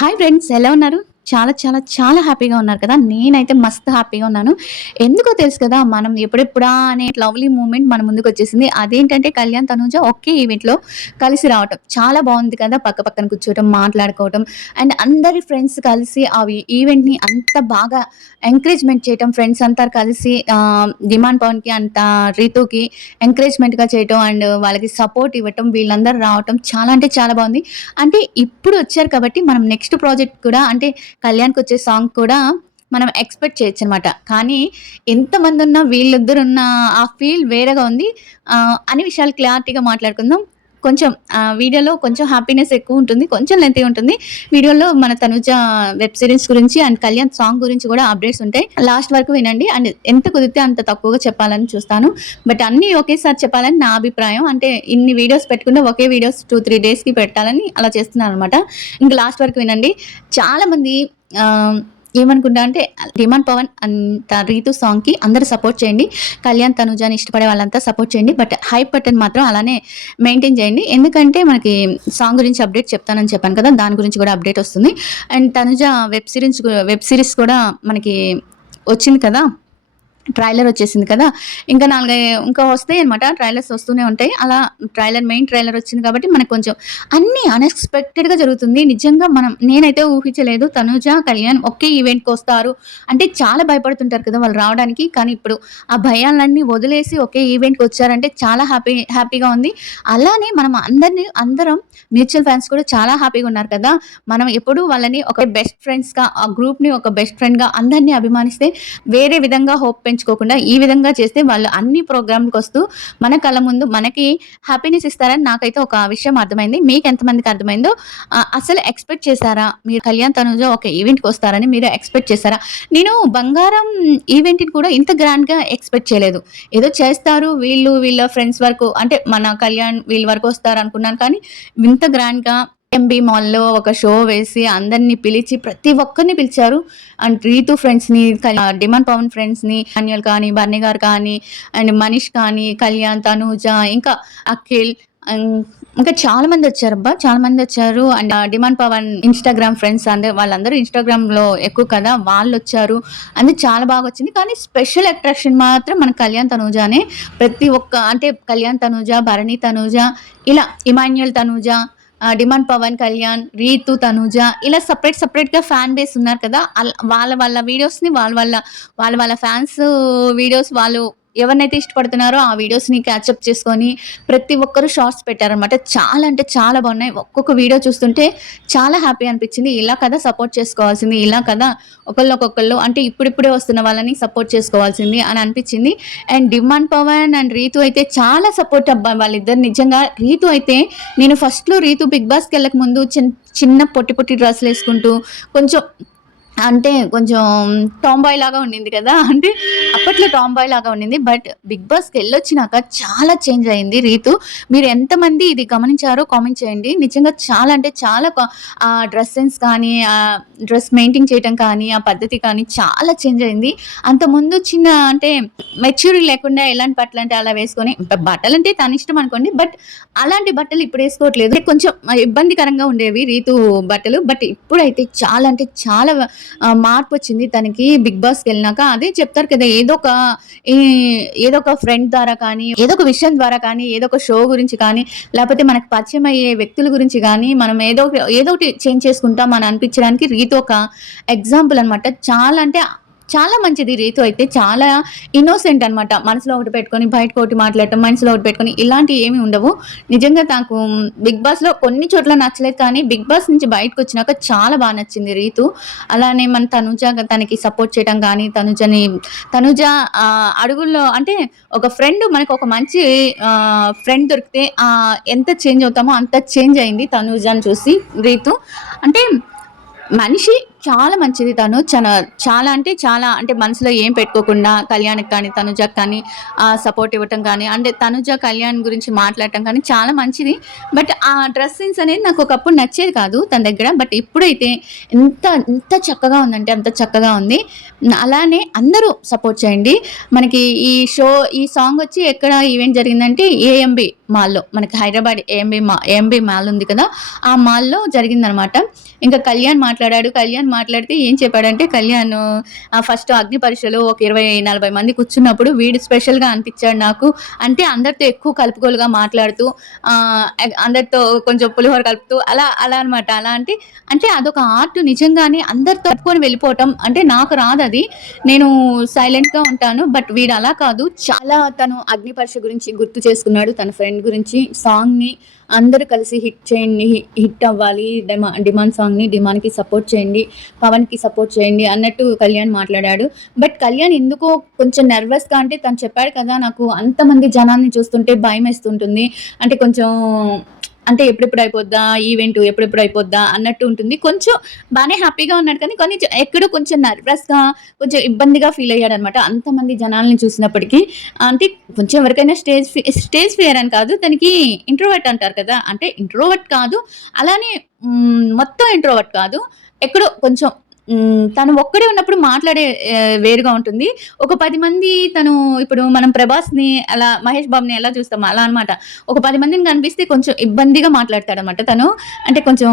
Hi friends, ఎలా ఉన్నారు? చాలా చాలా చాలా హ్యాపీగా ఉన్నారు కదా! నేనైతే మస్తు హ్యాపీగా ఉన్నాను. ఎందుకో తెలుసు కదా! మనం ఎప్పుడెప్పుడా అనే లవ్లీ మూమెంట్ మన ముందుకొచ్చేసింది. అదేంటంటే కళ్యాణ్, తనూజ ఒకే ఈవెంట్‌లో కలిసి రావటం. చాలా బావుంది కదా! పక్క పక్కన కూర్చోవటం, మాట్లాడుకోవటం అండ్ అందరి ఫ్రెండ్స్ కలిసి ఈవెంట్‌ని అంత బాగా ఎంకరేజ్‌మెంట్ చేయటం. ఫ్రెండ్స్ అంతా కలిసి డిమాండ్ పవన్‌కి అంత రీతూకి ఎంకరేజ్‌మెంట్‌గా చేయటం అండ్ వాళ్ళకి సపోర్ట్ ఇవ్వటం. వీళ్ళందరూ రావటం చాలా అంటే చాలా బావుంది. అంటే ఇప్పుడు వచ్చారు కాబట్టి మనం నెక్స్ట్ ప్రాజెక్ట్ కూడా అంటే కళ్యాణ్‌కొచ్చే సాంగ్ కూడా మనం ఎక్స్‌పెక్ట్ చేయొచ్చనమాట. కానీ ఎంతమందున్నా వీళ్ళిద్దరున్న ఆ ఫీల్ వేరేగా ఉంది. అన్ని విషయాలు క్లారిటీగా మాట్లాడుకుందాం. కొంచెం వీడియోలో కొంచెం హ్యాపీనెస్ ఎక్కువుంటుంది. కొంచెం లెంతీ ఉంటుంది. వీడియోలో మన తనుజ వెబ్ సీరీస్ గురించి అండ్ కళ్యాణ్ సాంగ్ గురించి కూడా అప్డేట్స్ ఉంటాయి. లాస్ట్ వరకు వినండి. అండ్ ఎంత కుదిరితే అంత తక్కువగా చెప్పాలని చూస్తాను. బట్ అన్నీ ఒకేసారి చెప్పాలని నా అభిప్రాయం. అంటే ఇన్ని వీడియోస్ పెట్టుకుంటే ఒకే వీడియోస్ 2, 3 డేస్‌కి పెట్టాలని అలా చేస్తున్నాననమాట. ఇంక లాస్ట్ వరకు వినండి. చాలామంది ఏమనుకుంటా అంటే డిమాండ్ పవన్ అండ్ రీతు సాంగ్‌కి అందరూ సపోర్ట్ చేయండి. కళ్యాణ్, తనుజాని ఇష్టపడే వాళ్ళంతా సపోర్ట్ చేయండి. బట్ హైప్ బటన్ మాత్రం అలానే మెయింటైన్ చేయండి. ఎందుకంటే మనకి సాంగ్ గురించి అప్డేట్ చెప్తానని చెప్పాను కదా! దాని గురించి కూడా అప్డేట్ వస్తుంది. అండ్ తనుజ వెబ్ సిరీస్ కూడా మనకి వచ్చింది కదా! ట్రైలర్ వచ్చేసింది కదా! ఇంకా వస్తాయన్నమాట. ట్రైలర్స్ వస్తూనే ఉంటాయి. అలా మెయిన్ ట్రైలర్ వచ్చింది కాబట్టి మనకు కొంచెం అన్నీ అన్‌ఎక్స్‌పెక్టెడ్‌గా జరుగుతుంది. నిజంగా నేనైతే ఊహించలేదు. తనూజ, కళ్యాణ్ ఒకే ఈవెంట్‌కొస్తారు. అంటే చాలా భయపడుతుంటారు కదా! వాళ్ళు రావడానికి. కానీ ఇప్పుడు ఆ భయాలన్నీ వదిలేసి ఒకే ఈవెంట్‌కొచ్చారంటే చాలా హ్యాపీగా ఉంది. అలానే అందరం మ్యూచువల్ ఫ్యాన్స్ కూడా చాలా హ్యాపీగా ఉన్నారు కదా! మనం ఎప్పుడూ వాళ్ళని ఒక బెస్ట్ ఫ్రెండ్స్‌గా ఆ గ్రూప్‌ని ఒక బెస్ట్ ఫ్రెండ్‌గా అందరిని అభిమానిస్తే వేరే విధంగా హోప్ పెంచుకోకుండా ఈ విధంగా చేస్తే వాళ్ళు అన్ని ప్రోగ్రామ్‌లకొస్తూ మన కళ్ళ ముందు మనకి హ్యాపీనెస్ ఇస్తారని నాకైతే ఒక విషయం అర్థమైంది. మీకెంతమందికి అర్థమైందో అసలు ఎక్స్‌పెక్ట్ చేసారా? మీరు కళ్యాణ్, తనుజ ఒక ఈవెంట్‌కొస్తారని మీరు ఎక్స్‌పెక్ట్ చేసారా? నేను బంగారం ఈవెంట్‌ని కూడా ఇంత గ్రాండ్‌గా ఎక్స్‌పెక్ట్ చేయలేదు. ఏదో చేస్తారు వీళ్ళ ఫ్రెండ్స్ వరకు అంటే మన కళ్యాణ్ వీళ్ళ వరకు వస్తారనుకున్నాను. కానీ ఇంత గ్రాండ్‌గా ఎంబీ మాల్‌లో ఒక షో వేసి అందరిని పిలిచి ప్రతి ఒక్కరిని పిలిచారు. అండ్ రీతు ఫ్రెండ్స్‌ని, డిమాండ్ పవన్ ఫ్రెండ్స్‌ని, మాన్యుల్ కానీ, బన్నీ గారు కానీ, అండ్ మనీష్ కానీ, కళ్యాణ్, తనూజ, ఇంకా అఖిల్ ఇంకా చాలా మందొచ్చారబ్బా! చాలా మందొచ్చారు. And demand Pavan Instagram friends వాళ్ళందరూ ఇన్‌స్టాగ్రామ్‌లో ఎక్కువ కదా! వాళ్ళొచ్చారు. అన్నీ చాలా బాగొచ్చింది. కానీ స్పెషల్ అట్రాక్షన్ మాత్రం మన కళ్యాణ్, తనూజానే. అంటే కళ్యాణ్, తనూజ, భరణి, తనూజ ఇలా ఇమాన్యుయల్, తనూజ, డిమాండ్ పవన్, కళ్యాణ్, రీతు, తనూజ ఇలా సెపరేట్‌గా ఫ్యాన్ బేస్ ఉన్నారు కదా! వాళ్ళ వీడియోస్‌ని వాళ్ళ ఫ్యాన్స్ వీడియోస్ వాళ్ళు ఎవరినైతే ఇష్టపడుతున్నారో ఆ వీడియోస్‌ని క్యాచప్ చేసుకొని ప్రతి ఒక్కరు షార్ట్స్ పెట్టారనమాట. చాలా అంటే చాలా బాగున్నాయి. ఒక్కొక్క వీడియో చూస్తుంటే చాలా హ్యాపీ అనిపించింది. ఇలా కదా సపోర్ట్ చేసుకోవాల్సింది. ఇలా కదా ఒకళ్ళనొకొకళ్ళు అంటే ఇప్పుడిప్పుడే వస్తున్న వాళ్ళని సపోర్ట్ చేసుకోవాల్సింది అని అనిపించింది. And demand Pavan and Ritu అయితే చాలా సపోర్ట్ అబ్బా! వాళ్ళిద్దరు నిజంగా. రీతు అయితే నేను ఫస్ట్‌లో రీతు బిగ్ బాస్‌కెళ్ళక ముందు చిన్న పొట్టి పొట్టి డ్రెస్సులేసుకుంటూ కొంచెం కొంచెం టామ్ బాయ్ లాగా ఉండింది కదా! అంటే అప్పట్లో టామ్ బాయ్ లాగా ఉండింది. బట్ బిగ్ బాస్‌కెళ్ళొచ్చినాక చాలా చేంజ్ అయింది రీతు. మీరు ఎంతమంది ఇది గమనించారో కామెంట్ చేయండి. నిజంగా చాలా అంటే చాలా డ్రెస్ సెన్స్ కానీ, డ్రెస్ మెయింటైన్ చేయటం కానీ, ఆ పద్ధతి కానీ చాలా చేంజ్ అయింది. అంతకుముందు మెచ్యూరిటీ లేకుండా ఎలాంటి బట్టలంటే అలా వేసుకొని బట్టలంటే తన ఇష్టం అనుకోండి. బట్ అలాంటి బట్టలు ఇప్పుడు ఏసుకోవట్లేదు. కొంచెం ఇబ్బందికరంగా ఉండేవి రీతు బట్టలు. బట్ ఇప్పుడైతే చాలా అంటే చాలా మార్పొచ్చింది తనకి బిగ్ బాస్‌కెళ్ళినాక. అదే చెప్తారు కదా! ఈ ఏదో ఒక ఫ్రెండ్ ద్వారా కానీ, ఏదో ఒక విషయం ద్వారా కానీ, ఏదో ఒక షో గురించి కానీ, లేపోతే మనకు పరిచయం అయ్యే వ్యక్తుల గురించి గానీ, మనం ఏదో ఒకటి చేంజ్ చేసుకుంటాం అని అనిపించడానికి రీతు ఒక ఎగ్జాంపుల్ అనమాట. చాలా మంచిది రీతు అయితే. చాలా ఇన్నోసెంట్ అనమాట. మనసులో ఒకటి పెట్టుకొని బయటకొకటి మాట్లాడటం, మనసులో ఒకటి పెట్టుకొని ఇలాంటివి ఏమి ఉండవు. నిజంగా నాకు బిగ్ బాస్‌లో కొన్ని చోట్ల నచ్చలేదు కానీ, బిగ్ బాస్ నుంచి బయటకొచ్చినాక చాలా నచ్చింది రీతు. అలానే మన తనకి సపోర్ట్ చేయడం గానీ, తనుజ అడుగుల్లో అంటే ఒక ఫ్రెండ్ మనకు ఒక మంచి ఫ్రెండ్ దొరికితే ఎంత చేంజ్ అవుతామో అంత చేంజ్ అయింది తనుజని చూసి రీతు. అంటే మనిషి చాలా మంచిది తను. చాలా అంటే చాలా అంటే మనసులో ఏం పెట్టుకోకుండా కళ్యాణ్‌కి కానీ, తనుజకి కానీ సపోర్ట్ ఇవ్వటం కానీ, అంటే తనుజ, కళ్యాణ్ గురించి మాట్లాడటం కానీ చాలా మంచిది. బట్ ఆ డ్రెస్ సెన్స్ అనేది నాకు ఒకప్పుడు నచ్చేది కాదు తన దగ్గర. బట్ ఇప్పుడైతే ఎంత ఎంత చక్కగా ఉందంటే అంత చక్కగా ఉంది. అలానే అందరూ సపోర్ట్ చేయండి. మనకి ఈ సాంగ్ వచ్చి ఎక్కడ ఈవెంట్ జరిగిందంటే ఏఎంబీ మాల్‌లో. మనకి హైదరాబాద్ ఏఎంబీ మాల్ ఉంది కదా! ఆ మాల్‌లో జరిగిందనమాట. ఇంకా కళ్యాణ్ మాట్లాడాడు. కళ్యాణ్ మాట్లాడితే ఏం చెప్పాడంటే కళ్యాణ్ ఫస్ట్ అగ్ని పరీక్షలో ఒక 20, 40 మంది కూర్చున్నప్పుడు వీడు స్పెషల్‌గా అనిపించాడు నాకు. అంటే అందరితో ఎక్కువ కలుపుగోలుగా మాట్లాడుతూ అందరితో కొంచెం పులిహోర కలుపుతూ అలా అలా అనమాట. అలా అంటే అదొక ఆర్ట్ నిజంగానే అందరితో కలుపుకొని వెళ్ళిపోవటం. అంటే నాకు రాదది. నేను సైలెంట్‌గా ఉంటాను. బట్ వీడు అలా కాదు. చాలా తను అగ్ని పరీక్ష గురించి గుర్తు చేసుకున్నాడు. తన ఫ్రెండ్ గురించి సాంగ్‌ని అందరూ కలిసి హిట్ చేయండి. హిట్ అవ్వాలి. డిమాండ్ సాంగ్‌ని డిమాండ్‌కి సపోర్ట్ చేయండి. పవన్‌కి సపోర్ట్ చేయండి అన్నట్టు కళ్యాణ్ మాట్లాడాడు. బట్ కళ్యాణ్ ఎందుకో కొంచెం నెర్వస్‌గా అంటే తను చెప్పాడు కదా! నాకు అంతమంది జనాల్ని చూస్తుంటే భయమేస్తుంటుంది. అంటే కొంచెం అంటే ఎప్పుడెప్పుడు అయిపోద్దా ఈవెంట్ ఎప్పుడెప్పుడు అయిపోద్దా అన్నట్టు ఉంటుంది. కొంచెం బానే హ్యాపీగా ఉన్నాడు కానీ ఎక్కడో కొంచెం నెర్వస్‌గా కొంచెం ఇబ్బందిగా ఫీల్ అయ్యాడనమాట. అంతమంది జనాల్ని చూసినప్పటికీ. అంటే కొంచెం ఎవరికైనా స్టేజ్ ఫియర్ అని కాదు. తనకి ఇంట్రోవర్ట్ అంటారు కదా! అంటే ఇంట్రోవర్ట్ కాదు. అలానే మొత్తం ఇంట్రోవర్ట్ కాదు. ఎక్కడో కొంచెం తను ఒక్కడే ఉన్నప్పుడు మాట్లాడే వేరుగా ఉంటుంది. ఒక 10 మంది ఇప్పుడు మనం 'ప్రభాస్‌ని' అలా 'మహేష్ బాబుని' ఎలా చూస్తామో అలా అనమాట. ఒక 10 మందిని కనిపిస్తే కొంచెం ఇబ్బందిగా మాట్లాడతాడనమాట తను. అంటే కొంచెం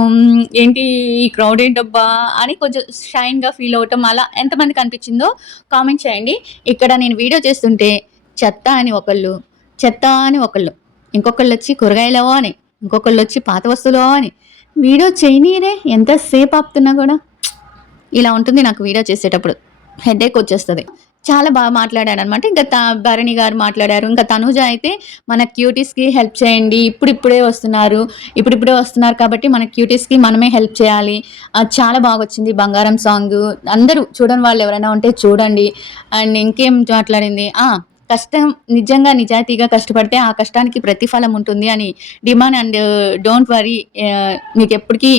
ఏంటి ఈ క్రౌడ్ ఏంటబ్బా! అని కొంచెం షైన్‌గా ఫీల్ అవ్వటం అలా ఎంతమందికి అనిపించిందో కామెంట్ చేయండి. ఇక్కడ నేను వీడియో చేస్తుంటే చెత్త అని ఒకళ్ళు, ఇంకొకళ్ళొచ్చి కూరగాయలో అని, ఇంకొకళ్ళొచ్చి పాత వస్తువులో అని వీడియో చేయనీయరే ఎంత సేపు ఆపుతున్నా కూడా. ఇలా ఉంటుంది నాకు వీడియో చేసేటప్పుడు. హెడేక్ వచ్చేస్తది. చాలా బాగా మాట్లాడాడనమాట. ఇంకా భరణి గారు మాట్లాడారు. ఇంకా తనూజ అయితే మన క్యూటీస్‌కి హెల్ప్ చేయండి. ఇప్పుడిప్పుడే వస్తున్నారు కాబట్టి మన క్యూటీస్‌కి మనమే హెల్ప్ చేయాలి. చాలా బాగొచ్చింది 'బంగారం' సాంగు. అందరూ చూడని వాళ్ళు ఎవరైనా ఉంటే చూడండి. అండ్ ఇంకేం మాట్లాడింది కష్టం నిజంగా నిజాయితీగా కష్టపడితే ఆ కష్టానికి ప్రతిఫలం ఉంటుంది అని డిమాండ్ అండ్ డోంట్ వరీ మీకెప్పటికీ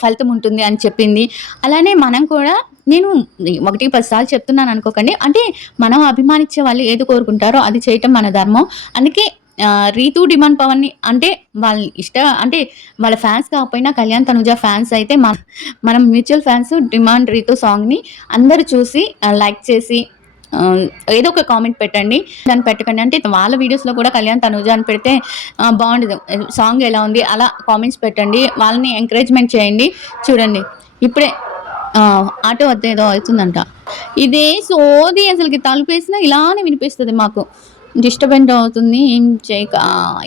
ఫలితం ఉంటుంది అని చెప్పింది. అలానే మనం కూడా నేను 1, 10 సార్లు చెప్తున్నాను అనుకోకండి. అంటే మనం అభిమానించే వాళ్ళు ఏది కోరుకుంటారో అది చేయటం మన ధర్మం. అందుకే రీతు, డిమాండ్ పవన్‌ని అంటే అంటే వాళ్ళ ఫ్యాన్స్ కాకపోయినా కళ్యాణ్, తనుజ ఫ్యాన్స్ అయితే మనం మ్యూచువల్ ఫ్యాన్స్ డిమాండ్, రీతు సాంగ్‌ని అందరూ చూసి లైక్ చేసి ఏదో ఒక కామెంట్ పెట్టండి. దాన్ని పెట్టకండి. అంటే వాళ్ళ వీడియోస్‌లో కూడా కళ్యాణ్, తనుజ అని పెడితే బావుండదు. సాంగ్ ఎలా ఉంది అలా కామెంట్స్ పెట్టండి. వాళ్ళని ఎంకరేజ్‌మెంట్ చేయండి. చూడండి ఇప్పుడే ఆటో వద్ద ఏదో అవుతుందంట. ఇదే సోది అసలకి తలుపేసినా ఇలానే వినిపిస్తది మాకు. డిస్టర్బెంట్ అవుతుంది.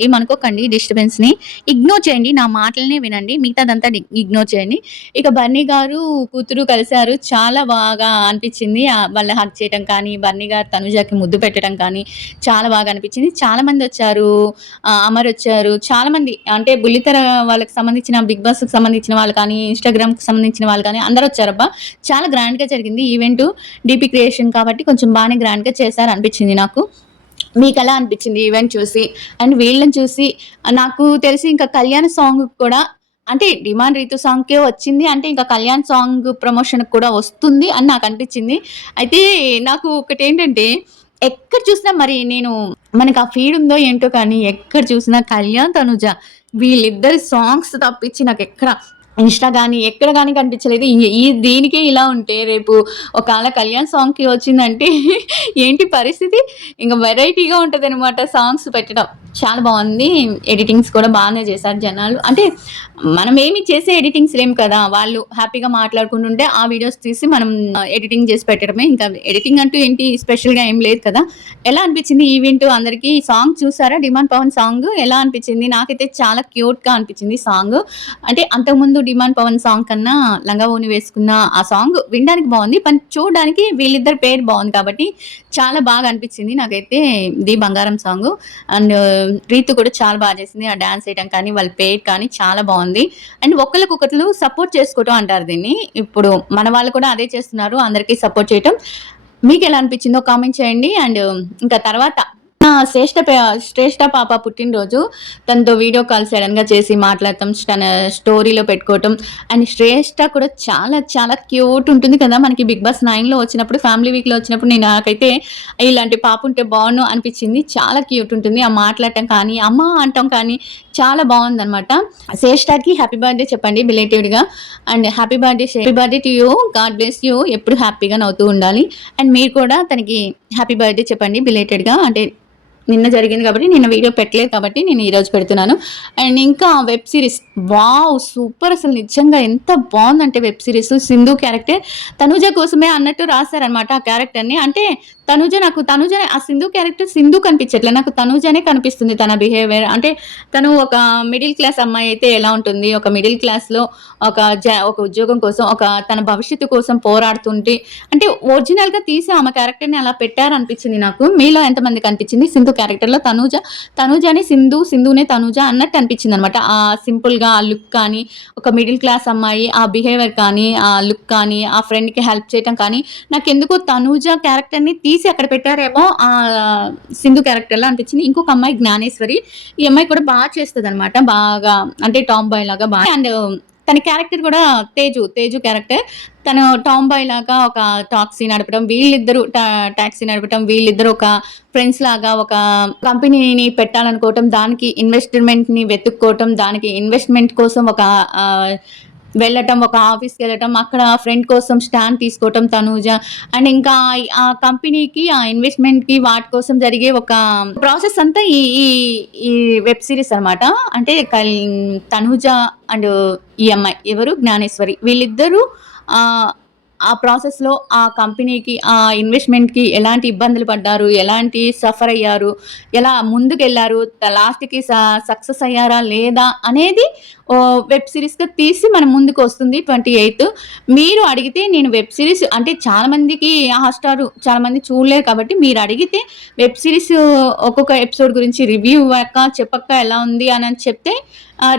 ఏమనుకోకండి డిస్టర్బెన్స్‌ని. ఇగ్నోర్ చేయండి. నా మాటలనే వినండి. మిగతాదంతా ఇగ్నోర్ చేయండి. ఇక బన్నీ గారు, కూతురు కలిసారు. చాలా బాగా అనిపించింది. వాళ్ళ హగ్ చేయటం కానీ, బన్నీ గారు తనుజకి ముద్దు పెట్టడం కానీ చాలా బాగా అనిపించింది. చాలామందొచ్చారు. అమర్ వచ్చారు. చాలామంది అంటే బుల్లితెర వాళ్ళకి సంబంధించిన 'బిగ్ బాస్'కి సంబంధించిన వాళ్ళు కానీ, ఇన్‌స్టాగ్రామ్‌కి సంబంధించిన వాళ్ళు కానీ అందరొచ్చారబ్బా! చాలా గ్రాండ్‌గా జరిగింది ఈవెంటు. డీపీ క్రియేషన్ కాబట్టి కొంచెం బానే గ్రాండ్‌గా చేశారు అనిపించింది నాకు. మీకెలా అనిపించింది ఈవెంట్ చూసి? అండ్ వీళ్ళని చూసి నాకు తెలిసి ఇంకా కళ్యాణ్ సాంగ్ కూడా అంటే 'డిమాండ్ రీతు' సాంగ్‌కే వచ్చింది. అంటే ఇంకా కళ్యాణ్ సాంగ్ ప్రమోషన్‌కి కూడా వస్తుంది అని నాకనిపించింది. అయితే నాకు ఒకటేంటంటే ఎక్కడ చూసినా మరి మనకు ఆ ఫీడ్ ఉందో ఏంటో కానీ ఎక్కడ చూసినా కళ్యాణ్, తనుజ వీళ్ళిద్దరి సాంగ్స్ తప్పించి నాకెక్కడ ఇన్‌స్టా గాని, ఎక్కడ గాని కనిపించలేదు. దీనికే ఇలా ఉంటే రేపు ఒకాళ కళ్యాణ్ సాంగ్‌కి వచ్చిందంటే ఏంటి పరిస్థితి? ఇంక వెరైటీగా ఉంటదనమాట సాంగ్స్ పెట్టడం. చాలా బావుంది. ఎడిటింగ్స్ కూడా బానే చేశారు జనాలు. అంటే మనమేమి చేసే ఎడిటింగ్స్ లేము కదా! వాళ్ళు హ్యాపీగా మాట్లాడుకుంటుంటే ఆ వీడియోస్ తీసి మనం ఎడిటింగ్ చేసి పెట్టడమే. ఇంకా ఎడిటింగ్ అంటూ ఏంటి స్పెషల్‌గా ఏం లేదు కదా! ఎలా అనిపించింది ఈవెంట్ అందరికి? సాంగ్ చూసారా? డిమాండ్ పవన్ సాంగ్ ఎలా అనిపించింది? నాకైతే చాలా క్యూట్‌గా అనిపించింది సాంగ్. అంటే అంతకుముందు డిమాండ్ పవన్ సాంగ్ కన్నా లంగా ఓణి వేసుకున్న ఆ సాంగ్ వినడానికి బావుంది. చూడడానికి వీళ్ళిద్దరి పేరు బావుంది కాబట్టి చాలా బాగా అనిపించింది నాకైతే ఇది 'బంగారం' సాంగు. అండ్ రీతు కూడా చాలా బాగా చేసింది. ఆ డాన్స్ చేయడం కానీ, వాళ్ళ పేరు కానీ చాలా బావుంది. అండ్ ఒకళ్ళకొకళ్ళు సపోర్ట్ చేసుకోవటం అంటారు దీన్ని. ఇప్పుడు మన వాళ్ళు కూడా అదే చేస్తున్నారు. అందరికీ సపోర్ట్ చేయటం. మీకెలా అనిపించిందో కామెంట్ చేయండి. అండ్ ఇంకా తర్వాత శ్రేష్ఠ పాప పుట్టినరోజు తనతో వీడియో కాల్ సడన్‌గా చేసి మాట్లాడటం, తన స్టోరీలో పెట్టుకోవటం. అండ్ శ్రేష్ఠ కూడా చాలా చాలా క్యూట్ ఉంటుంది కదా! మనకి 'బిగ్ బాస్ 9'లో వచ్చినప్పుడు, ఫ్యామిలీ వీక్‌లో వచ్చినప్పుడు నాకైతే ఇలాంటి పాప ఉంటే బావున్ను అనిపించింది. చాలా క్యూట్ ఉంటుంది. ఆ మాట్లాడటం కానీ, అమ్మ అనటం కానీ చాలా బావుందనమాట. శ్రేష్ఠకి హ్యాపీ బర్త్‌డే చెప్పండి బిలేటెడ్‌గా. And happy birthday to you. God bless you. ఎప్పుడు హ్యాపీగా నవ్వుతూ ఉండాలి. అండ్ మీరు కూడా తనకి హ్యాపీ బర్త్‌డే చెప్పండి బిలేటెడ్‌గా. అంటే నిన్న జరిగింది కాబట్టి నిన్న వీడియో పెట్టలేదు కాబట్టి నేను ఈరోజు పెడుతున్నాను. అండ్ ఇంకా వెబ్ సిరీస్ వావ్! సూపర్ అసలు నిజంగా ఎంత బావుందంటే web series 'Sindhu' character Tanuja కోసమే అన్నట్టు రాసారనమాట ఆ క్యారెక్టర్‌ని. అంటే తనూజ ఆ 'సింధు' క్యారెక్టర్ 'సింధు' కనిపించట్లే. నాకు తనూజనే కనిపిస్తుంది తన బిహేవియర్. అంటే తను ఒక మిడిల్ క్లాస్ అమ్మాయి అయితే ఎలా ఉంటుంది? ఒక మిడిల్ క్లాస్‌లో ఒక ఉద్యోగం కోసం తన భవిష్యత్తు కోసం పోరాడుతుంటే అంటే ఒరిజినల్‌గా తీసి ఆమె క్యారెక్టర్‌ని అలా పెట్టారనిపించింది నాకు. మీలో ఎంతమందికి అనిపించింది 'సింధు' క్యారెక్టర్‌లో తనూజని సింధు, సింధునే తనూజ అన్నట్టు అనిపించిందనమాట. సింపుల్‌గా ఆ లుక్ కానీ, ఒక మిడిల్ క్లాస్ అమ్మాయి ఆ బిహేవియర్ కానీ, ఆ లుక్ కానీ, ఆ ఫ్రెండ్‌కి హెల్ప్ చేయటం కానీ, నాకెందుకో తనూజ క్యారెక్టర్‌ని తీసి అక్కడ పెట్టారేమో 'సింధు' క్యారెక్టర్‌లో అనిపించింది. ఇంకొక అమ్మాయి జ్ఞానేశ్వరి. ఈ అమ్మాయి కూడా చేస్తదనమాట. బాగా అంటే టామ్ బాయ్ లాగా అండ్ తన క్యారెక్టర్ కూడా తేజు క్యారెక్టర్. తను టామ్ బాయ్ లాగా ఒక టాక్సీ నడపడం, టాక్సీ నడపడం, వీళ్ళిద్దరూ ఒక ఫ్రెండ్స్ లాగా ఒక కంపెనీని పెట్టాలనుకోవటం, దానికి ఇన్వెస్ట్‌మెంట్‌ని వెతుక్కోవటం, దానికి ఇన్వెస్ట్‌మెంట్ కోసం వెళ్ళటం, ఒక ఆఫీస్‌కెళ్ళటం, అక్కడ ఫ్రెండ్ కోసం స్టాండ్ తీసుకోవటం తనూజ. అండ్ ఇంకా ఆ కంపెనీకి, ఆ ఇన్వెస్ట్‌మెంట్‌కి వాటి కోసం జరిగే ఒక ప్రాసెస్ అంతా ఈ ఈ ఈ వెబ్ సీరీస్ అనమాట. అంటే తనూజ అండ్ ఈ అమ్మాయి ఎవరు? జ్ఞానేశ్వరి. వీళ్ళిద్దరూ ఆహ్, ఆ ప్రాసెస్‌లో ఆ కంపెనీకి, ఆ ఇన్వెస్ట్‌మెంట్‌కి ఎలాంటి ఇబ్బందులు పడ్డారు? ఎలాంటి సఫర్ అయ్యారు? ఎలా ముందుకెళ్లారు? లాస్ట్‌కి సక్సెస్ అయ్యారా? లేదా? అనేది వెబ్ సీరీస్‌గా తీసి మన ముందుకొస్తుంది 28. మీరు అడిగితే నేను వెబ్ సీరీస్ అంటే చాలా మందికి హాట్‌స్టార్ చాలా మంది చూడలేరు కాబట్టి మీరు అడిగితే వెబ్ సీరీస్ ఒక్కొక్క ఎపిసోడ్ గురించి రివ్యూ చెప్పక్క ఎలా ఉంది అని చెప్తే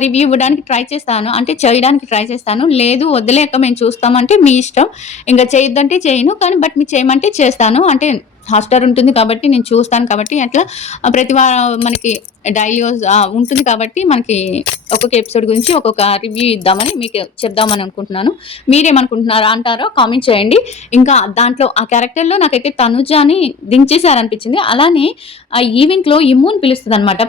రివ్యూ ఇవ్వడానికి ట్రై చేస్తాను. అంటే చేయడానికి ట్రై చేస్తాను. లేదు వద్దులే అక్క మేము చూస్తామంటే మీ ఇష్టం. ఇంక చేయొద్దంటే చేయను. కానీ మీరు చేయమంటే చేస్తాను. అంటే హాట్‌స్టార్ ఉంటుంది కాబట్టి నేను చూస్తాను కాబట్టి అట్లా ప్రతి మనకి డైలీ ఉంటుంది కాబట్టి మనకి ఒక్కొక్క ఎపిసోడ్ గురించి ఒక్కొక్క రివ్యూ ఇద్దామని మీకు చెప్దామని అనుకుంటున్నాను. మీరేమనుకుంటున్నారా అంటారో కామెంట్ చేయండి. ఇంకా దాంట్లో ఆ క్యారెక్టర్‌లో నాకైతే తనుజని దించేసారనిపించింది. అలానే ఆ ఈవెంట్‌లో ఇమ్ముని పిలుస్తదనమాట.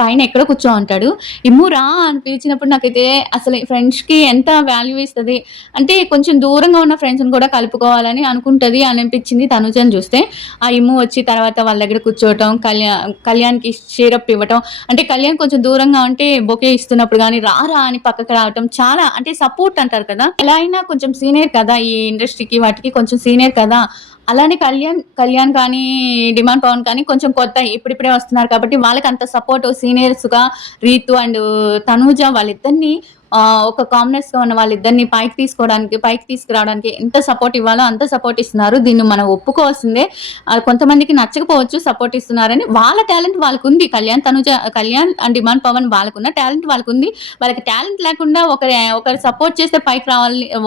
పైన ఎక్కడో కూర్చో అంటాడు. ఇమ్ము రా అని పిలిచినప్పుడు నాకైతే అసలు ఫ్రెండ్స్‌కి ఎంత వాల్యూ ఇస్తది. అంటే కొంచెం దూరంగా ఉన్న ఫ్రెండ్స్‌ని కూడా కలుపుకోవాలని అనుకుంటది అని అనిపించింది తనుజని చూస్తే. ఆ ఇమ్ము వచ్చి తర్వాత వాళ్ళ దగ్గర కూర్చోవటం, కళ్యాణ్‌కి షేరప్ ఇవ్వటం. అంటే కళ్యాణ్ కొంచెం దూరంగా ఉంటే బొకే ఇస్తున్నప్పుడు గాని, రారా అని పక్కకు రావటం చాలా అంటే సపోర్ట్ అంటారు కదా! ఎలా అయినా కొంచెం సీనియర్ కదా! ఈ ఇండస్ట్రీకి వాటికి కొంచెం సీనియర్ కదా! అలానే కళ్యాణ్ కానీ, డిమాండ్ పవన్ కానీ కొంచెం కొత్త ఇప్పుడిప్పుడే వస్తున్నారు కాబట్టి వాళ్ళకంత సపోర్ట్ సీనియర్స్‌గా రీతు అండ్ తనూజ వాళ్ళిద్దరిని ఒక కామనర్స్‌గా ఉన్న వాళ్ళిద్దరిని పైకి తీసుకురావడానికి ఎంత సపోర్ట్ ఇవ్వాలో అంత సపోర్ట్ ఇస్తున్నారు. దీన్ని మనం ఒప్పుకోవాల్సిందే. కొంతమందికి నచ్చకపోవచ్చు సపోర్ట్ ఇస్తున్నారని. వాళ్ళ టాలెంట్ వాళ్ళకుంది. కళ్యాణ్ అండ్ డిమాండ్ పవన్ వాళ్ళకున్న టాలెంట్ వాళ్ళకుంది. వాళ్ళకి టాలెంట్ లేకుండా ఒకరు సపోర్ట్ చేస్తే పైకి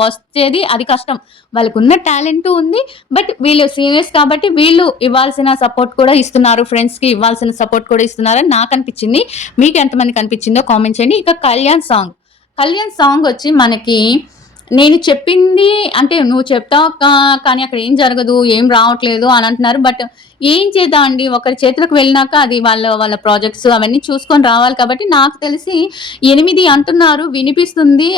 వచ్చేది అది కష్టం. వాళ్ళకున్న టాలెంటు ఉంది. బట్ వీళ్ళు సీనియర్స్ కాబట్టి వీళ్ళు ఇవ్వాల్సిన సపోర్ట్ కూడా ఇస్తున్నారు. ఫ్రెండ్స్‌కి ఇవ్వాల్సిన సపోర్ట్ కూడా ఇస్తున్నారని నాకనిపించింది. మీకు ఎంతమందికి అనిపించిందో కామెంట్ చేయండి. ఇక కళ్యాణ్ సాంగ్ వచ్చి మనకి నేను చెప్పింది అంటే నువ్వు చెప్తావు కానీ అక్కడ ఏం జరగదు, ఏం రావట్లేదు అని అంటున్నారు. బట్ ఏం చేద్దామండి ఒకరి చేతులకు వెళ్ళినాక అది వాళ్ళ ప్రాజెక్ట్స్ అవన్నీ చూసుకొని రావాలి కాబట్టి నాకు తెలిసి 8 అంటున్నారు వినిపిస్తుంది.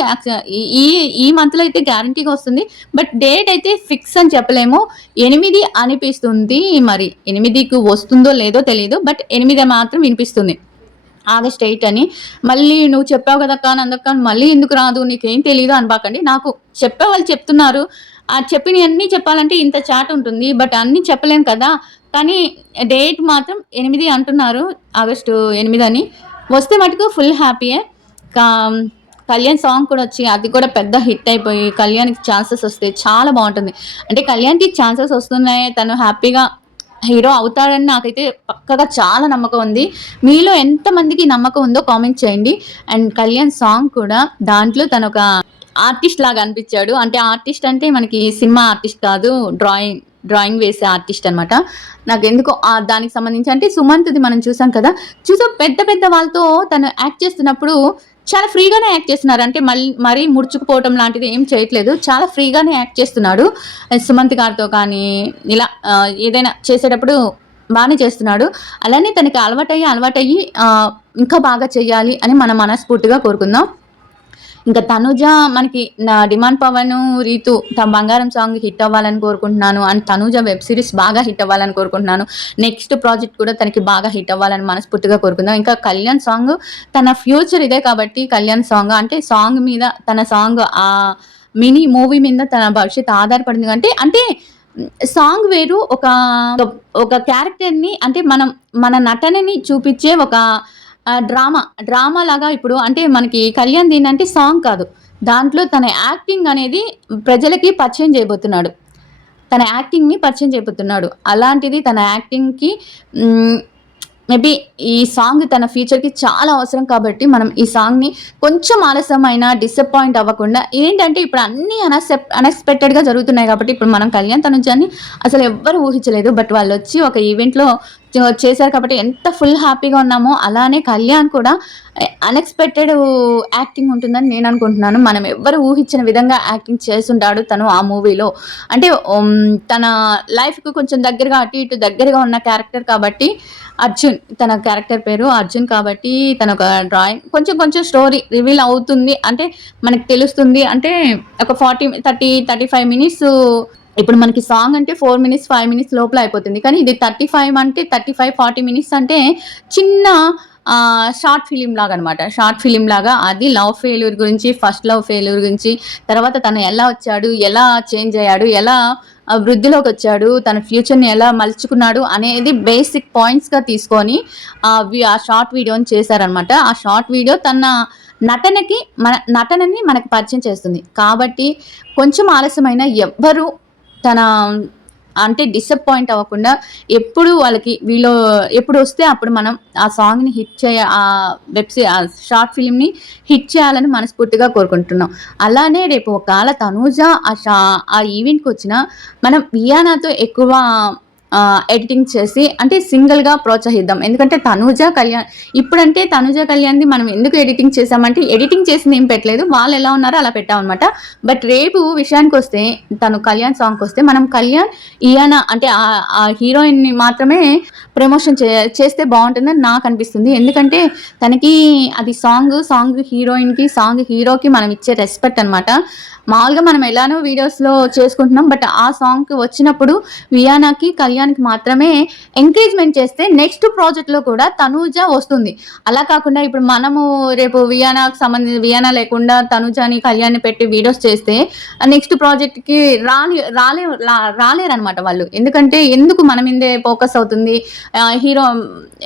ఈ ఈ మంత్‌లో అయితే గ్యారంటీగా వస్తుంది. బట్ డేట్ అయితే ఫిక్స్ అని చెప్పలేము. 8 అనిపిస్తుంది. మరి 8కి వస్తుందో లేదో తెలీదు. బట్ 8 మాత్రం వినిపిస్తుంది. ఆగస్ట్ 8 అని. మళ్ళీ నువ్వు చెప్పావు కదక్కా నందక్క మళ్ళీ ఎందుకు రాదు నీకేం తెలీదు అనబాకండి. నాకు చెప్పేవాళ్ళు చెప్తున్నారు. ఆ చెప్పినయన్నీ చెప్పాలంటే ఇంత చాట్ ఉంటుంది. బట్ అన్నీ చెప్పలేం కదా! కానీ డేట్ మాత్రం 8 అంటున్నారు. ఆగస్టు 8 అని. వస్తే మటుకు ఫుల్ హ్యాపీయే. కా కళ్యాణ్ సాంగ్ కూడా వచ్చి అది కూడా పెద్ద హిట్ అయిపోయి కళ్యాణ్‌కి ఛాన్సెస్ వస్తే చాలా బావుంటుంది. అంటే కళ్యాణ్‌కి ఛాన్సెస్ వస్తున్నాయి. తను హ్యాపీగా హీరో అవుతాడని నాకైతే పక్కాగా చాలా నమ్మకం ఉంది. మీలో ఎంతమందికి నమ్మకం ఉందో కామెంట్ చేయండి. అండ్ కళ్యాణ్ సాంగ్ కూడా దాంట్లో తనొక ఆర్టిస్ట్ లాగా అనిపించాడు. అంటే ఆర్టిస్ట్ అంటే మనకి సినిమా ఆర్టిస్ట్ కాదు. డ్రాయింగ్ వేసే ఆర్టిస్ట్ అనమాట. నాకెందుకో దానికి సంబంధించి అంటే సుమంత్‌ది మనం చూసాం కదా! పెద్ద పెద్ద వాళ్ళతో తను యాక్ట్ చేస్తున్నప్పుడు చాలా ఫ్రీగానే యాక్ట్ చేస్తున్నారు. అంటే మరీ ముడుచుకుపోవటం లాంటిది ఏం చేయట్లేదు. చాలా ఫ్రీగానే యాక్ట్ చేస్తున్నాడు. సుమంత్ గారితో కానీ ఇలా ఏదైనా చేసేటప్పుడు బానే చేస్తున్నాడు. అలానే తనకి అలవాటయ్యి ఇంకా బాగా చెయ్యాలి అని మనం మనస్ఫూర్తిగా కోరుకుందాం. ఇంకా తనుజ మనకి నా 'డిమాండ్ పవన్', 'రీతు' 'బంగారం' సాంగ్ హిట్ అవ్వాలని కోరుకుంటున్నాను. అండ్ తనుజ వెబ్ సిరీస్ బాగా హిట్ అవ్వాలని కోరుకుంటున్నాను. నెక్స్ట్ ప్రాజెక్ట్ కూడా తనకి బాగా హిట్ అవ్వాలని మనస్ఫూర్తిగా కోరుకుందాం. ఇంకా కళ్యాణ్ సాంగ్ తన ఫ్యూచర్ ఇదే కాబట్టి కళ్యాణ్ సాంగ్ అంటే సాంగ్ మీద తన సాంగ్ మినీ మూవీ మీద తన భవిష్యత్తు ఆధారపడింది. అంటే సాంగ్ వేరు. ఒక క్యారెక్టర్‌ని అంటే మన నటనని చూపిచ్చే ఒక డ్రామా లాగా ఇప్పుడు అంటే మనకి కళ్యాణ్‌ది ఏంటంటే సాంగ్ కాదు. దాంట్లో తన యాక్టింగ్ అనేది ప్రజలకి పరిచయం చేయబోతున్నాడు. తన యాక్టింగ్‌ని పరిచయం చేయబోతున్నాడు. అలాంటిది తన యాక్టింగ్‌కి హ్మ్. మేబీ ఈ సాంగ్ తన ఫ్యూచర్‌కి చాలా అవసరం కాబట్టి మనం ఈ సాంగ్‌ని కొంచెం ఆలస్యమైనా డిసప్పాయింట్ అవ్వకుండా ఏంటంటే ఇప్పుడు అన్నీ అన్‌ఎక్స్‌పెక్టెడ్‌గా జరుగుతున్నాయి కాబట్టి ఇప్పుడు మనం కళ్యాణ్ తనుజాని అసలు ఎవ్వరు ఊహించలేదు. బట్ వాళ్ళొచ్చి ఒక ఈవెంట్‌లో చేశారు కాబట్టి ఎంత ఫుల్ హ్యాపీగా ఉన్నామో అలానే కళ్యాణ్ కూడా అన్‌ఎక్స్‌పెక్టెడ్ యాక్టింగ్ ఉంటుందని నేను అనుకుంటున్నాను. మనం ఎవ్వరు ఊహించని విధంగా యాక్టింగ్ చేసుంటాడు తను ఆ మూవీలో. అంటే తన లైఫ్‌కి కొంచెం దగ్గరగా అటు ఇటు దగ్గరగా ఉన్న క్యారెక్టర్ కాబట్టి అర్జున్ తన క్యారెక్టర్ పేరు అర్జున్ కాబట్టి తనొక డ్రాయింగ్ కొంచెం స్టోరీ రివీల్ అవుతుంది. అంటే మనకు తెలుస్తుంది. అంటే ఒక 35 మినిట్స్ ఇప్పుడు మనకి సాంగ్ అంటే 4 మినిట్స్, 5 మినిట్స్ లోపల అయిపోతుంది. కానీ ఇది 35, 40 మినిట్స్ అంటే చిన్న షార్ట్ ఫిల్మ్ లాగనమాట. షార్ట్ ఫిల్మ్ లాగా అది లవ్ ఫెయిల్యూర్ గురించి, ఫస్ట్ లవ్ ఫెయిల్యూర్ గురించి, తర్వాత తను ఎలా వచ్చాడు, ఎలా చేంజ్ అయ్యాడు, ఎలా వృద్ధిలోకొచ్చాడు, తన ఫ్యూచర్‌ని ఎలా మలుచుకున్నాడు అనేది బేసిక్ పాయింట్స్‌గా తీసుకొని ఆ షార్ట్ వీడియోని చేశారనమాట. ఆ షార్ట్ వీడియో తన నటనని మనకు పరిచయం చేస్తుంది. కాబట్టి కొంచెం ఆలస్యమైన ఎవ్వరు తన అంటే డిసప్పాయింట్ అవ్వకుండా ఎప్పుడు వాళ్ళకి ఎప్పుడొస్తే అప్పుడు మనం ఆ సాంగ్‌ని ఆ షార్ట్ ఫిల్మ్‌ని హిట్ చేయాలని మనస్ఫూర్తిగా కోరుకుంటున్నాం. అలానే రేపు ఒకవేళ తనూజ ఆ ఈవెంట్‌కొచ్చినా మనం వియానాతో ఎక్కువ ఎడిటింగ్ చేసి అంటే సింగిల్‌గా ప్రోత్సహిద్దాం. ఎందుకంటే తనూజ కళ్యాణ్‌ది మనం ఎందుకు ఎడిటింగ్ చేసామంటే ఎడిటింగ్ చేసింది ఏం పెట్టలేదు. వాళ్ళు ఎలా ఉన్నారో అలా పెట్టామనమాట. బట్ రేపు విషయానికొస్తే తను కళ్యాణ్ సాంగ్‌కొస్తే మనం కళ్యాణ్, ఇయానా అంటే ఆ హీరోయిన్‌ని మాత్రమే ప్రమోషన్ చేస్తే బావుంటుందని నాకనిపిస్తుంది. ఎందుకంటే తనకి అది సాంగ్ హీరోయిన్‌కి, సాంగ్ హీరోకి మనం ఇచ్చే రెస్పెక్ట్ అనమాట. మామూలుగా మనం ఎలానో వీడియోస్‌లో చేసుకుంటున్నాం. బట్ ఆ సాంగ్‌కి వచ్చినప్పుడు వియానాకి, కళ్యాణ్‌కి మాత్రమే ఎంకరేజ్‌మెంట్ చేస్తే నెక్స్ట్ ప్రాజెక్ట్‌లో కూడా తనూజ వస్తుంది. అలా కాకుండా ఇప్పుడు మనము రేపు వియానా లేకుండా తనూజని, కళ్యాణ్‌ని పెట్టి వీడియోస్ చేస్తే నెక్స్ట్ ప్రాజెక్ట్‌కి రాలేరనమాట వాళ్ళు. ఎందుకు మన మీదే ఫోకస్ అవుతుంది.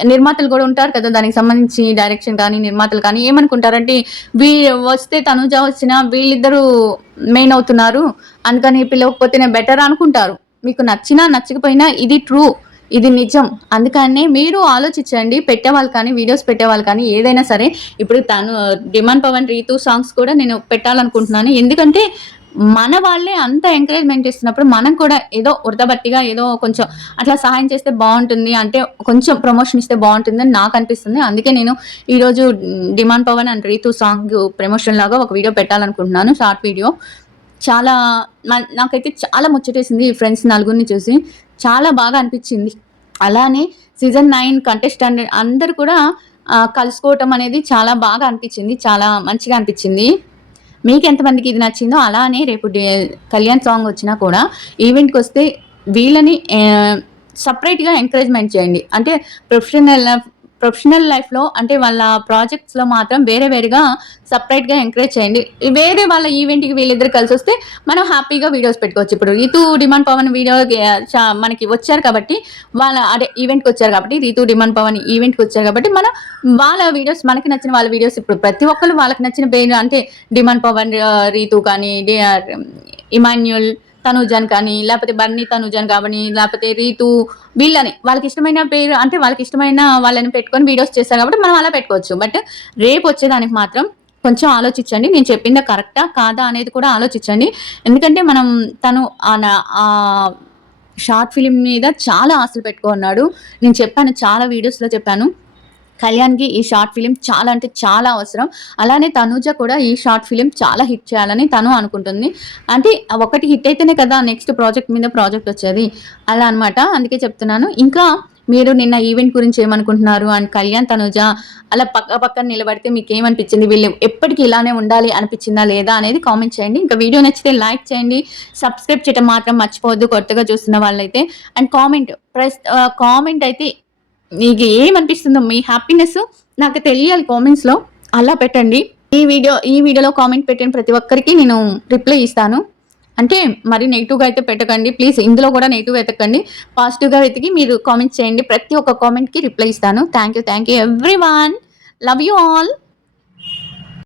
నిర్మాతలు కూడా ఉంటారు కదా! దానికి సంబంధించి డైరెక్షన్ కానీ, నిర్మాతలు కానీ ఏమనుకుంటారంటే వస్తే తనూజ వచ్చినా వీళ్ళిద్దరూ మెయిన్ అవుతున్నారు. అందుకని పిలవకపోతేనే బెటర్ అనుకుంటారు. మీకు నచ్చినా, నచ్చకపోయినా ఇది ట్రూ. ఇది నిజం. అందుకనే మీరు ఆలోచించండి. పెట్టేవాళ్ళు కానీ, వీడియోస్ పెట్టేవాళ్ళు కానీ ఏదైనా సరే ఇప్పుడు 'డిమాండ్ పవన్', 'రీతు' సాంగ్స్ కూడా నేను పెట్టాలనుకుంటున్నాను. ఎందుకంటే మన వాళ్ళే అంత ఎంకరేజ్‌మెంట్ ఇస్తున్నప్పుడు మనం కూడా ఏదో ఉడతాభక్తిగా ఏదో కొంచెం అట్లా సహాయం చేస్తే బావుంటుంది. అంటే కొంచెం ప్రమోషన్ ఇస్తే బావుంటుందని నాకనిపిస్తుంది. అందుకే నేను ఈరోజు 'demon Pavan' and 'Ritu' song promotion లాగా ఒక వీడియో పెట్టాలనుకుంటున్నాను. Short video. చాలా నాకైతే చాలా ముచ్చటేసింది ఈ ఫ్రెండ్స్ నలుగురిని చూసి. చాలా బాగా అనిపిచ్చింది. అలానే సీజన్ 9 కంటెస్టెంట్ అందరూ కూడా కలుసుకోవటం అనేది చాలా బాగా అనిపిచ్చింది. చాలా మంచిగా అనిపిచ్చింది. మీకెంతమందికి ఇది నచ్చిందో అలానే రేపు కళ్యాణ్ సాంగ్ వచ్చినా కూడా ఈవెంట్‌కొస్తే వీళ్ళని సెపరేట్‌గా ఎంకరేజ్‌మెంట్ చేయండి. అంటే ప్రొఫెషనల్ లైఫ్‌లో అంటే వాళ్ళ ప్రాజెక్ట్స్‌లో మాత్రం వేరేగా సెపరేట్‌గా ఎంకరేజ్ చేయండి. వేరే వాళ్ళ ఈవెంట్‌కి వీళ్ళిద్దరు కలిసొస్తే మనం హ్యాపీగా వీడియోస్ పెట్టుకోవచ్చు. ఇప్పుడు 'రీతు డిమాండ్ పవన్' వీడియోకి మనకి వచ్చారు కాబట్టి ఈవెంట్‌కొచ్చారు కాబట్టి 'రీతు డిమాండ్ పవన్' ఈవెంట్‌కొచ్చారు కాబట్టి మనం వాళ్ళ వీడియోస్ మనకి నచ్చిన వాళ్ళ వీడియోస్ ఇప్పుడు ప్రతి ఒక్కళ్ళు వాళ్ళకి నచ్చిన పేరు అంటే 'డిమాండ్ పవన్' 'రీతు' కానీ 'ఇమాన్యుల్' తనుజాన్ కానీ, లేపోతే బన్నీ తనుజాన్ గావని, లేపోతే రీతు వీళ్ళని వాళ్ళకిష్టమైన పేరు అంటే వాళ్ళకిష్టమైన వాళ్ళని పెట్టుకొని వీడియోస్ చేస్తారు కాబట్టి మనం అలా పెట్టుకోవచ్చు. బట్ రేపొచ్చేదానికి మాత్రం కొంచెం ఆలోచించండి. నేను చెప్పింది కరెక్టా? కాదా? అనేది కూడా ఆలోచించండి. ఎందుకంటే మనం తను ఆహ్, షార్ట్ ఫిల్మ్ మీద చాలా ఆశలు పెట్టుకున్నాడు. నేను చెప్పాను, చాలా వీడియోస్‌లో చెప్పాను. కళ్యాణ్‌కి ఈ షార్ట్ ఫిల్మ్ చాలా అంటే చాలా అవసరం. అలానే తనూజ కూడా ఈ షార్ట్ ఫిల్మ్ చాలా హిట్ చేయాలని తను అనుకుంటుంది. అంటే ఒకటి హిట్ అయితేనే కదా నెక్స్ట్ ప్రాజెక్ట్ మీద ప్రాజెక్ట్ వచ్చేది. అలా అన్నమాట. అందుకే చెప్తున్నాను. ఇంకా మీరు నిన్న ఈవెంట్ గురించి ఏమనుకుంటున్నారు? అండ్ కళ్యాణ్, తనూజ అలా పక్కన నిలబడితే మీకేమనిపించింది? వీళ్ళు ఎప్పటికి ఇలానే ఉండాలి అనిపించిందా లేదా అనేది కామెంట్ చేయండి. ఇంకా వీడియో నచ్చితే లైక్ చేయండి. సబ్స్క్రైబ్ చేయడం మాత్రం మర్చిపోవద్దు కొత్తగా చూస్తున్న వాళ్ళైతే. అండ్ కామెంట్ అయితే మీకు ఏమనిపిస్తుందో మీ హ్యాపీనెస్ నాకు తెలియాలి కామెంట్స్‌లో. అలా పెట్టండి. ఈ వీడియోలో కామెంట్ పెట్టిన ప్రతి ఒక్కరికి నేను రిప్లై ఇస్తాను. అంటే మరి నెగెటివ్‌గా అయితే పెట్టకండి. ప్లీజ్ ఇందులో కూడా నెగెటివ్ వెతకండి. పాజిటివ్‌గా వెతికి మీరు కామెంట్స్ చేయండి. ప్రతి ఒక్క కామెంట్‌కి రిప్లై ఇస్తాను. Thank you everyone. Love you all.